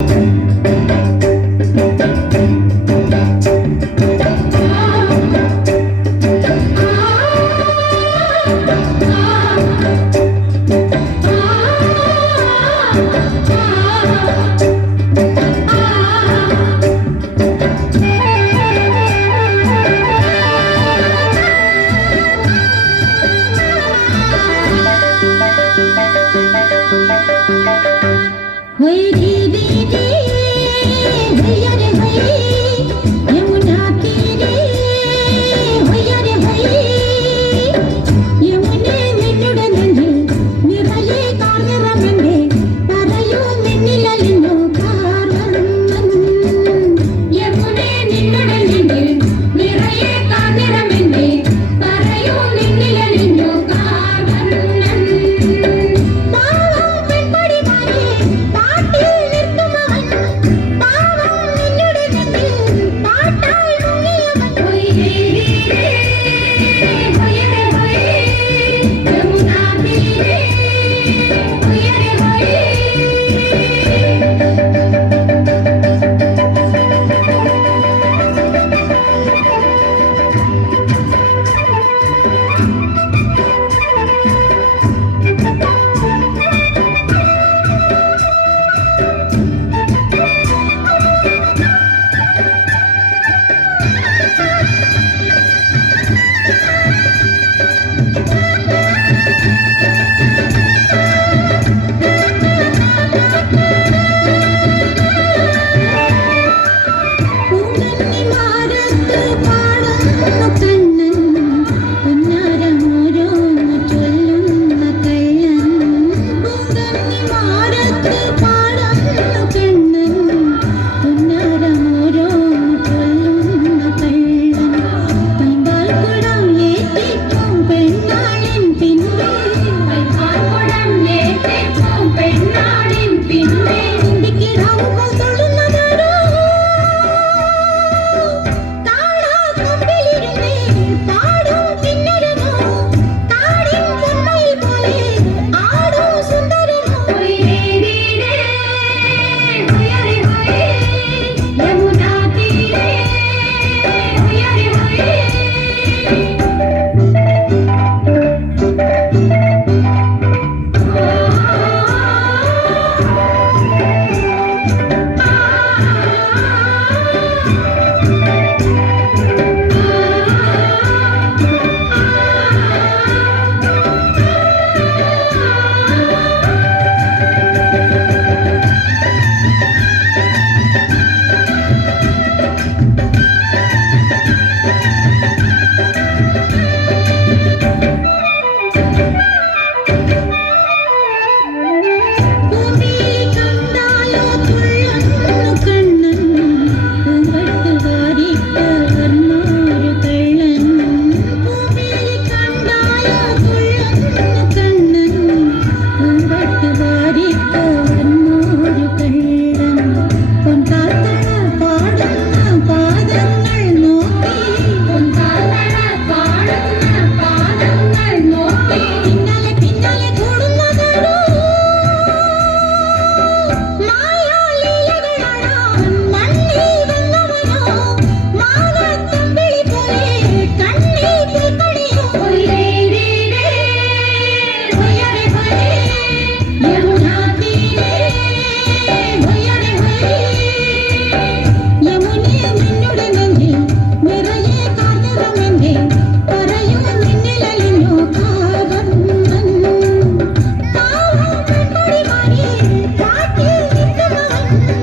होय Thank you.